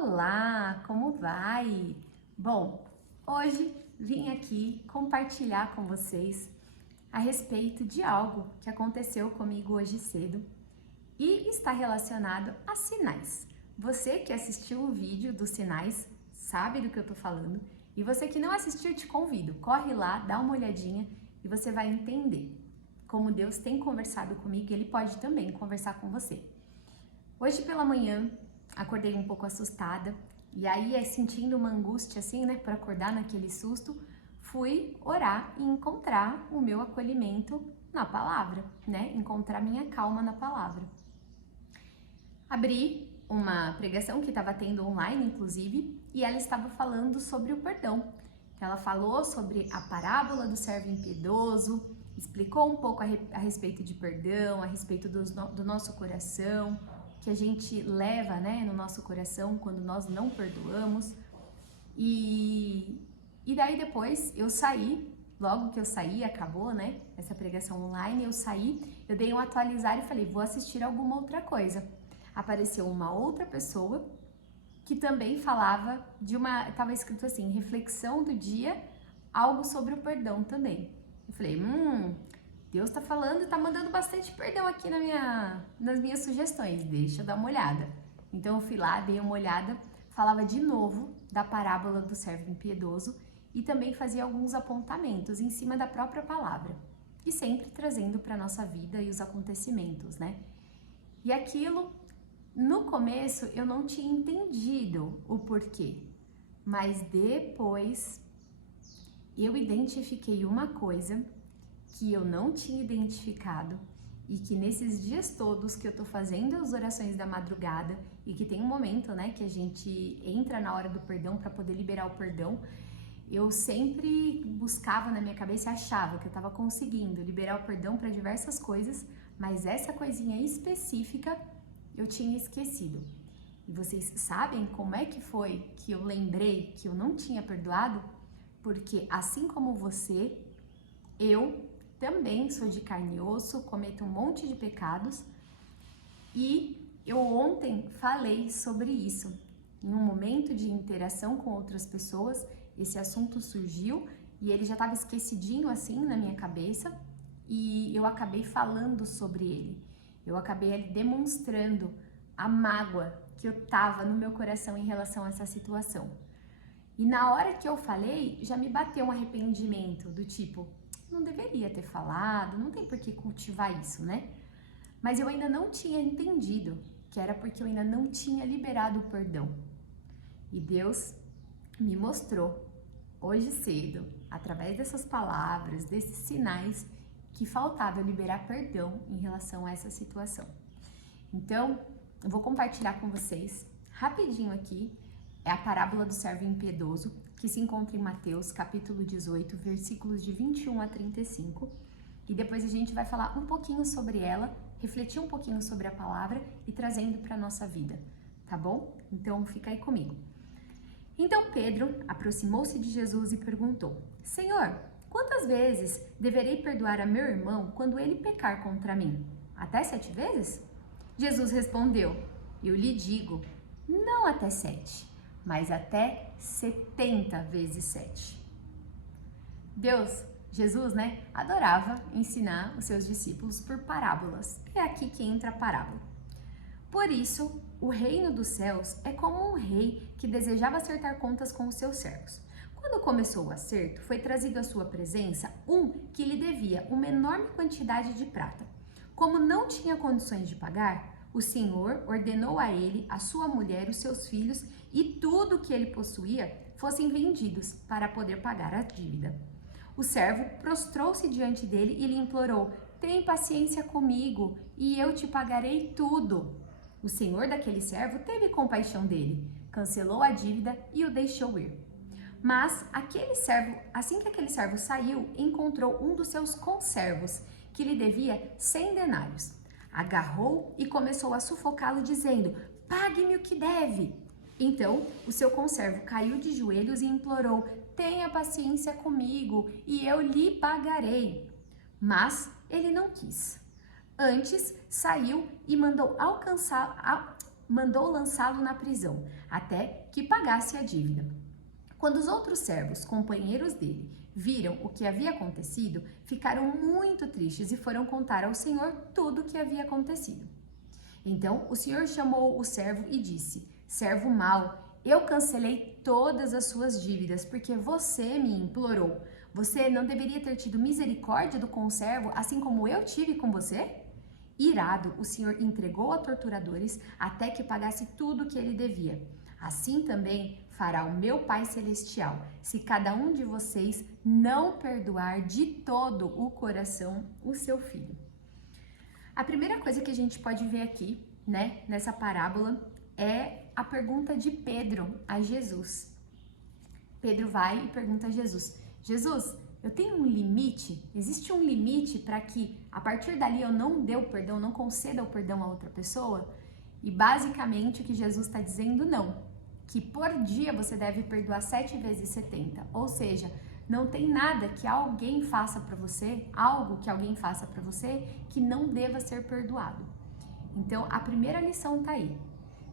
Olá, como vai? Bom, hoje vim aqui compartilhar com vocês a respeito de algo que aconteceu comigo hoje cedo e está relacionado a sinais. Você que assistiu o vídeo dos sinais sabe do que eu tô falando, e você que não assistiu, eu te convido, corre lá, dá uma olhadinha e você vai entender como Deus tem conversado comigo e Ele pode também conversar com você. Hoje pela manhã, acordei um pouco assustada, e aí sentindo uma angústia assim, né, para acordar naquele susto, fui orar e encontrar o meu acolhimento na palavra, né, encontrar minha calma na palavra. Abri uma pregação que estava tendo online, inclusive, e ela estava falando sobre o perdão. Ela falou sobre a parábola do servo impiedoso, explicou um pouco a respeito de perdão, a respeito do nosso coração, que a gente leva, né, no nosso coração quando nós não perdoamos. E daí depois eu saí, logo que eu saí, acabou, né, essa pregação online, eu saí, eu dei um atualizar e falei, vou assistir alguma outra coisa. Apareceu uma outra pessoa que também falava estava escrito assim, reflexão do dia, algo sobre o perdão também. Eu falei, Deus tá falando e tá mandando bastante perdão aqui nas minhas sugestões, deixa eu dar uma olhada. Então eu fui lá, dei uma olhada, falava de novo da parábola do servo impiedoso e também fazia alguns apontamentos em cima da própria palavra. E sempre trazendo para nossa vida e os acontecimentos, né? E aquilo, no começo, eu não tinha entendido o porquê, mas depois eu identifiquei uma coisa que eu não tinha identificado e que nesses dias todos que eu tô fazendo as orações da madrugada e que tem um momento, né, que a gente entra na hora do perdão para poder liberar o perdão, eu sempre buscava na minha cabeça e achava que eu tava conseguindo liberar o perdão para diversas coisas, mas essa coisinha específica eu tinha esquecido. E vocês sabem como é que foi que eu lembrei que eu não tinha perdoado? Porque assim como você, eu também sou de carne e osso, cometo um monte de pecados e eu ontem falei sobre isso. Em um momento de interação com outras pessoas, esse assunto surgiu e ele já estava esquecidinho assim na minha cabeça e eu acabei falando sobre ele. Eu acabei ali demonstrando a mágoa que eu tava no meu coração em relação a essa situação. E na hora que eu falei, já me bateu um arrependimento do tipo, não deveria ter falado, não tem por que cultivar isso, né? Mas eu ainda não tinha entendido que era porque eu ainda não tinha liberado o perdão. E Deus me mostrou hoje cedo, através dessas palavras, desses sinais, que faltava eu liberar perdão em relação a essa situação. Então, eu vou compartilhar com vocês rapidinho aqui, é a parábola do servo impiedoso, que se encontra em Mateus, capítulo 18, versículos de 21 a 35. E depois a gente vai falar um pouquinho sobre ela, refletir um pouquinho sobre a palavra e trazendo para a nossa vida, tá bom? Então, fica aí comigo. Então Pedro aproximou-se de Jesus e perguntou, Senhor, quantas vezes deverei perdoar a meu irmão quando ele pecar contra mim? Até 7 vezes? Jesus respondeu, eu lhe digo, não até 7, mas até 70 vezes 7. Jesus, né, adorava ensinar os seus discípulos por parábolas. É aqui que entra a parábola. Por isso, o reino dos céus é como um rei que desejava acertar contas com os seus servos. Quando começou o acerto, foi trazido à sua presença um que lhe devia uma enorme quantidade de prata. Como não tinha condições de pagar, o Senhor ordenou a ele, a sua mulher, os seus filhos e tudo o que ele possuía fossem vendidos para poder pagar a dívida. O servo prostrou-se diante dele e lhe implorou, tem paciência comigo e eu te pagarei tudo. O senhor daquele servo teve compaixão dele, cancelou a dívida e o deixou ir. Mas assim que aquele servo saiu, encontrou um dos seus conservos, que lhe devia 100 denários. Agarrou e começou a sufocá-lo, dizendo, pague-me o que deve. Então, o seu conservo caiu de joelhos e implorou, tenha paciência comigo e eu lhe pagarei. Mas ele não quis. Antes, saiu e mandou mandou lançá-lo na prisão, até que pagasse a dívida. Quando os outros servos, companheiros dele, viram o que havia acontecido, ficaram muito tristes e foram contar ao Senhor tudo o que havia acontecido. Então o Senhor chamou o servo e disse: servo mau, eu cancelei todas as suas dívidas, porque você me implorou. Você não deveria ter tido misericórdia do conservo, assim como eu tive com você? Irado, o Senhor entregou a torturadores até que pagasse tudo o que ele devia. Assim também fará o meu Pai Celestial, se cada um de vocês não perdoar de todo o coração o seu filho. A primeira coisa que a gente pode ver aqui, né, nessa parábola, é a pergunta de Pedro a Jesus. Pedro vai e pergunta a Jesus: Jesus, eu tenho um limite? Existe um limite para que a partir dali eu não dê o perdão, não conceda o perdão a outra pessoa? E basicamente o que Jesus está dizendo, não. Que por dia você deve perdoar 7 vezes 70. Ou seja, não tem nada que alguém faça para você, algo que alguém faça para você, que não deva ser perdoado. Então, a primeira lição está aí.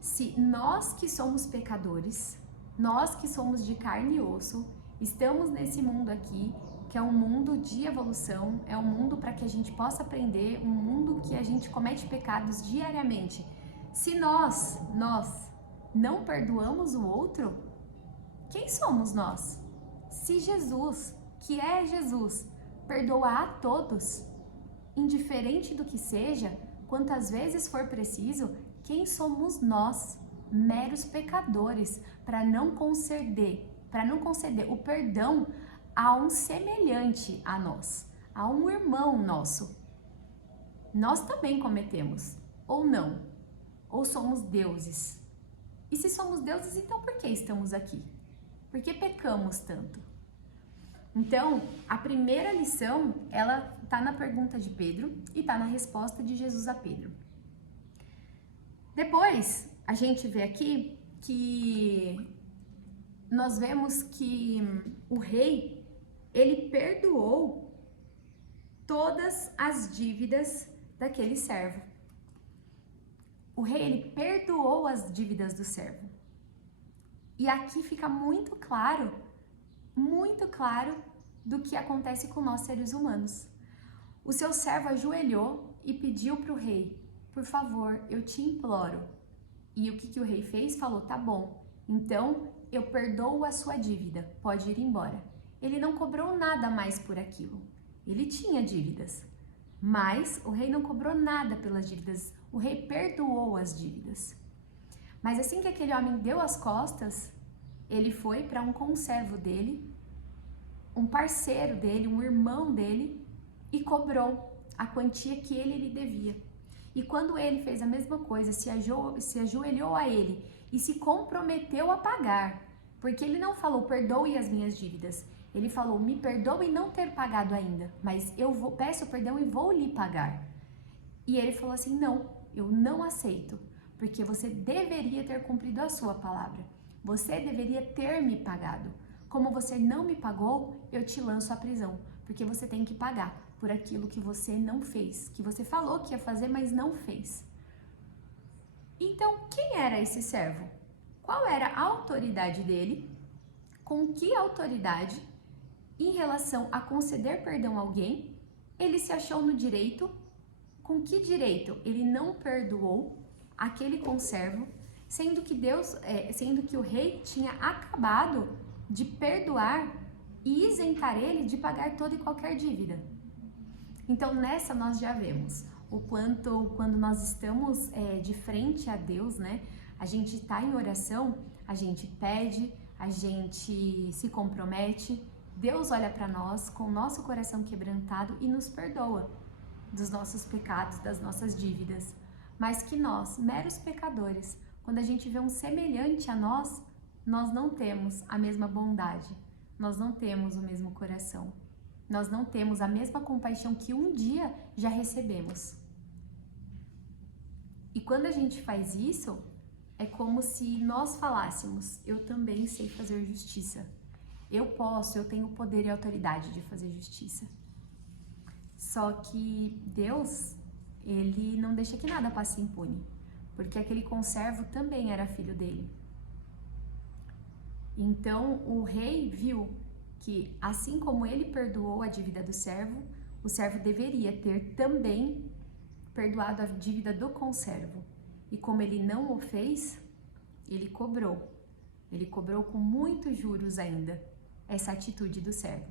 Se nós que somos pecadores, nós que somos de carne e osso, estamos nesse mundo aqui, que é um mundo de evolução, é um mundo para que a gente possa aprender, um mundo que a gente comete pecados diariamente. Se nós não perdoamos o outro, quem somos nós? Se Jesus, que é Jesus, perdoa a todos, indiferente do que seja, quantas vezes for preciso, quem somos nós, meros pecadores, para não conceder o perdão a um semelhante a nós, a um irmão nosso? Nós também cometemos, ou não? Ou somos deuses? E se somos deuses, então por que estamos aqui? Por que pecamos tanto? Então, a primeira lição, ela está na pergunta de Pedro e está na resposta de Jesus a Pedro. Depois, a gente vê aqui que nós vemos que o rei, ele perdoou todas as dívidas daquele servo. O rei, ele perdoou as dívidas do servo. E aqui fica muito claro do que acontece com nós seres humanos. O seu servo ajoelhou e pediu para o rei: por favor, eu te imploro. E o que o rei fez? Falou: tá bom, então eu perdoo a sua dívida, pode ir embora. Ele não cobrou nada mais por aquilo. Ele tinha dívidas, mas o rei não cobrou nada pelas dívidas. O rei perdoou as dívidas. Mas assim que aquele homem deu as costas, ele foi para um conservo dele, um parceiro dele, um irmão dele, e cobrou a quantia que ele lhe devia. E quando ele fez a mesma coisa, se ajoelhou a ele e se comprometeu a pagar, porque ele não falou: perdoe as minhas dívidas, ele falou: me perdoe não ter pagado ainda, mas peço perdão e vou lhe pagar. E ele falou assim: não, eu não aceito, porque você deveria ter cumprido a sua palavra, você deveria ter me pagado. Como você não me pagou, eu te lanço à prisão, porque você tem que pagar por aquilo que você não fez, que você falou que ia fazer, mas não fez. Então, quem era esse servo? Qual era a autoridade dele? Com que autoridade, em relação a conceder perdão a alguém, ele se achou no direito? Com que direito ele não perdoou aquele conservo, sendo que o rei tinha acabado de perdoar e isentar ele de pagar toda e qualquer dívida? Então, nessa nós já vemos o quanto, quando nós estamos de frente a Deus, né, a gente está em oração, a gente pede, a gente se compromete, Deus olha para nós com o nosso coração quebrantado e nos perdoa dos nossos pecados, das nossas dívidas. Mas que nós, meros pecadores, quando a gente vê um semelhante a nós não temos a mesma bondade, nós não temos o mesmo coração, nós não temos a mesma compaixão que um dia já recebemos. E quando a gente faz isso, é como se nós falássemos: eu também sei fazer justiça, eu tenho poder e autoridade de fazer justiça. Só que Deus, ele não deixa que nada passe impune. porque aquele conservo também era filho dele. Então o rei viu que, assim como ele perdoou a dívida do servo, o servo deveria ter também perdoado a dívida do conservo. E como ele não o fez, ele cobrou. Ele cobrou com muitos juros ainda essa atitude do servo,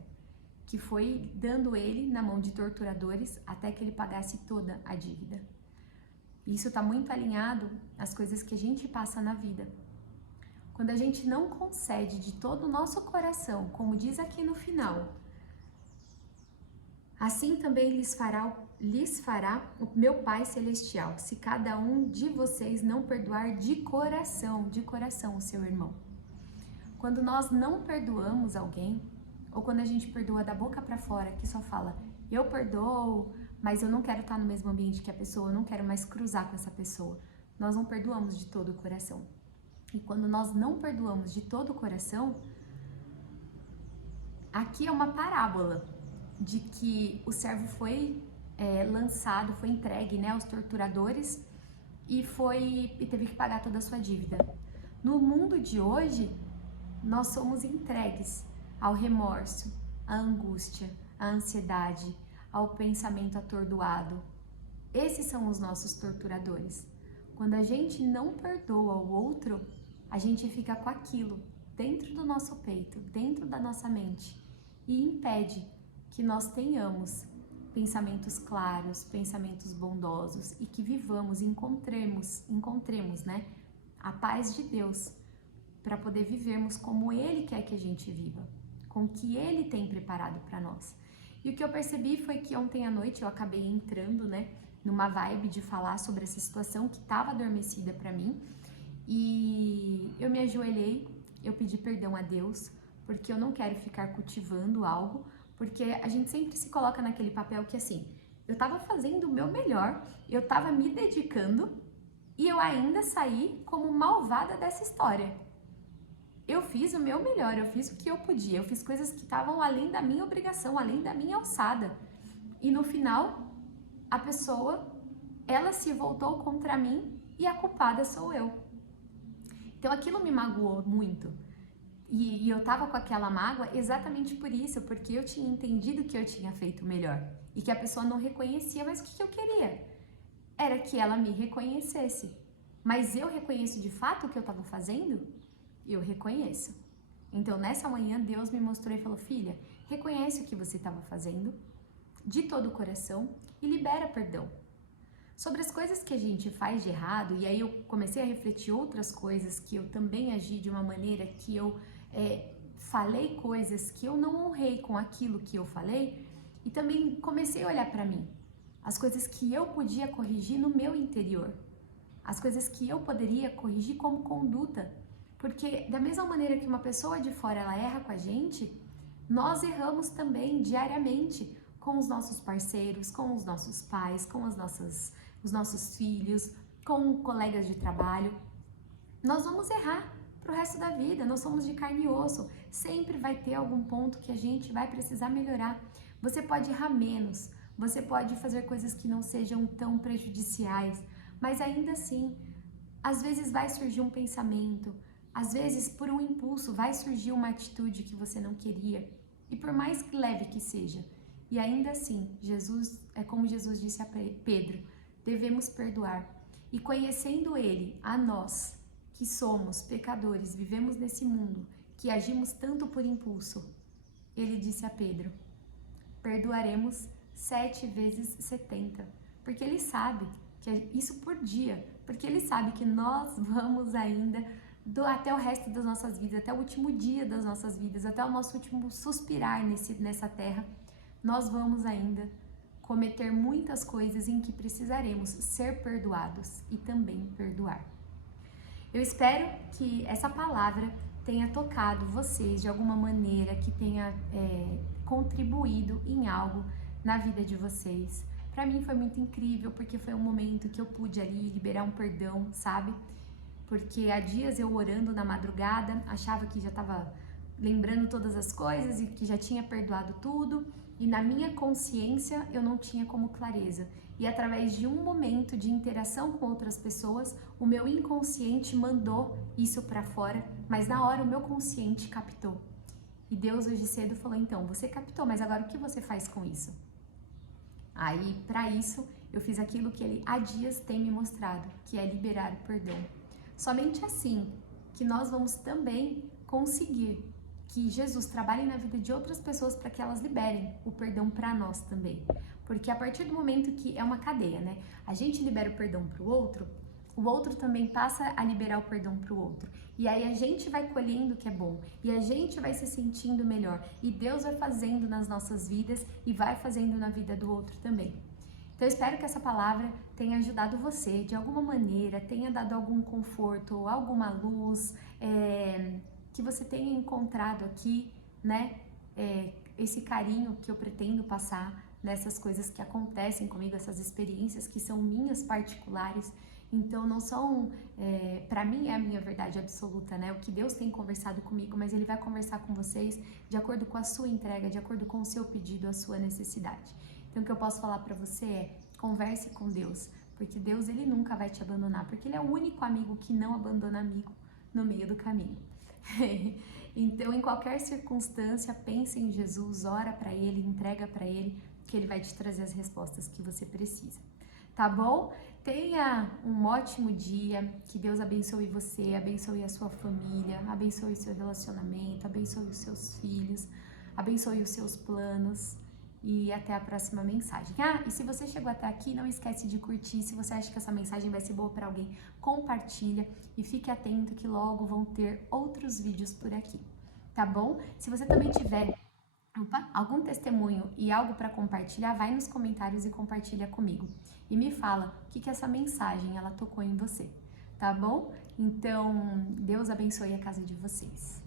que foi dando ele na mão de torturadores até que ele pagasse toda a dívida. Isso está muito alinhado às coisas que a gente passa na vida. Quando a gente não concede de todo o nosso coração, como diz aqui no final, assim também lhes fará o meu Pai Celestial, se cada um de vocês não perdoar de coração o seu irmão. Quando nós não perdoamos alguém, ou quando a gente perdoa da boca para fora, que só fala, eu perdoo, mas eu não quero estar no mesmo ambiente que a pessoa, eu não quero mais cruzar com essa pessoa, nós não perdoamos de todo o coração. E quando nós não perdoamos de todo o coração, aqui é uma parábola de que o servo foi lançado, foi entregue, né, aos torturadores e teve que pagar toda a sua dívida. No mundo de hoje, nós somos entregues ao remorso, à angústia, à ansiedade, ao pensamento atordoado. Esses são os nossos torturadores. Quando a gente não perdoa o outro, a gente fica com aquilo dentro do nosso peito, dentro da nossa mente, e impede que nós tenhamos pensamentos claros, pensamentos bondosos e que vivamos, encontremos, né, a paz de Deus para poder vivermos como Ele quer que a gente viva, com o que Ele tem preparado para nós. E o que eu percebi foi que ontem à noite eu acabei entrando, né, numa vibe de falar sobre essa situação que estava adormecida para mim, e eu me ajoelhei, eu pedi perdão a Deus, porque eu não quero ficar cultivando algo, porque a gente sempre se coloca naquele papel que assim, eu tava fazendo o meu melhor, eu tava me dedicando e eu ainda saí como malvada dessa história. Eu fiz o meu melhor, eu fiz o que eu podia, eu fiz coisas que estavam além da minha obrigação, além da minha alçada. E no final, a pessoa, ela se voltou contra mim e a culpada sou eu. Então aquilo me magoou muito. E eu tava com aquela mágoa exatamente por isso, porque eu tinha entendido que eu tinha feito melhor e que a pessoa não reconhecia, mas o que eu queria? Era que ela me reconhecesse. Mas eu reconheço de fato o que eu tava fazendo? Eu reconheço. Então nessa manhã Deus me mostrou e falou, filha, reconhece o que você estava fazendo de todo o coração e libera perdão. Sobre as coisas que a gente faz de errado, e aí eu comecei a refletir outras coisas que eu também agi de uma maneira que eu falei coisas que eu não honrei com aquilo que eu falei, e também comecei a olhar para mim, as coisas que eu podia corrigir no meu interior, as coisas que eu poderia corrigir como conduta, porque da mesma maneira que uma pessoa de fora ela erra com a gente, nós erramos também diariamente com os nossos parceiros, com os nossos pais, com os nossos filhos, com colegas de trabalho. Nós vamos errar pro resto da vida, nós somos de carne e osso, sempre vai ter algum ponto que a gente vai precisar melhorar. Você pode errar menos, você pode fazer coisas que não sejam tão prejudiciais, mas ainda assim, às vezes vai surgir um pensamento, às vezes por um impulso vai surgir uma atitude que você não queria, e por mais leve que seja, e ainda assim, Jesus, é como Jesus disse a Pedro, devemos perdoar, e conhecendo Ele, a nós, que somos pecadores, vivemos nesse mundo, que agimos tanto por impulso, Ele disse a Pedro, perdoaremos 7 vezes 70, porque Ele sabe que é isso por dia, porque Ele sabe que nós vamos ainda até o resto das nossas vidas, até o último dia das nossas vidas, até o nosso último suspirar nessa terra, nós vamos ainda cometer muitas coisas em que precisaremos ser perdoados e também perdoar. Eu espero que essa palavra tenha tocado vocês de alguma maneira, que tenha contribuído em algo na vida de vocês. Para mim foi muito incrível, porque foi um momento que eu pude ali liberar um perdão, sabe? Porque há dias eu orando na madrugada, achava que já estava lembrando todas as coisas e que já tinha perdoado tudo, e na minha consciência eu não tinha como clareza. e através de um momento de interação com outras pessoas, o meu inconsciente mandou isso para fora, mas na hora o meu consciente captou. E Deus hoje cedo falou, então, você captou, mas agora o que você faz com isso? Aí, para isso, eu fiz aquilo que Ele há dias tem me mostrado, que é liberar o perdão. Somente assim que nós vamos também conseguir que Jesus trabalhe na vida de outras pessoas para que elas liberem o perdão para nós também. Porque a partir do momento que é uma cadeia, né? A gente libera o perdão para o outro também passa a liberar o perdão para o outro. E aí a gente vai colhendo o que é bom, e a gente vai se sentindo melhor, e Deus vai fazendo nas nossas vidas e vai fazendo na vida do outro também. Então eu espero que essa palavra tenha ajudado você de alguma maneira, tenha dado algum conforto, alguma luz, que você tenha encontrado aqui, né, esse carinho que eu pretendo passar nessas coisas que acontecem comigo, essas experiências que são minhas particulares. Então não são, para mim é a minha verdade absoluta, né? O que Deus tem conversado comigo, mas Ele vai conversar com vocês de acordo com a sua entrega, de acordo com o seu pedido, a sua necessidade. Então o que eu posso falar para você é, converse com Deus, porque Deus Ele nunca vai te abandonar, porque Ele é o único amigo que não abandona amigo no meio do caminho. Então em qualquer circunstância, pense em Jesus, ora para Ele, entrega para Ele, que Ele vai te trazer as respostas que você precisa. Tá bom? Tenha um ótimo dia, que Deus abençoe você, abençoe a sua família, abençoe o seu relacionamento, abençoe os seus filhos, abençoe os seus planos e até a próxima mensagem. Ah, e se você chegou até aqui, não esquece de curtir, se você acha que essa mensagem vai ser boa para alguém, compartilha e fique atento que logo vão ter outros vídeos por aqui, tá bom? Se você também tiver algum testemunho e algo para compartilhar, vai nos comentários e compartilha comigo. E me fala o que essa mensagem ela tocou em você, tá bom? Então, Deus abençoe a casa de vocês.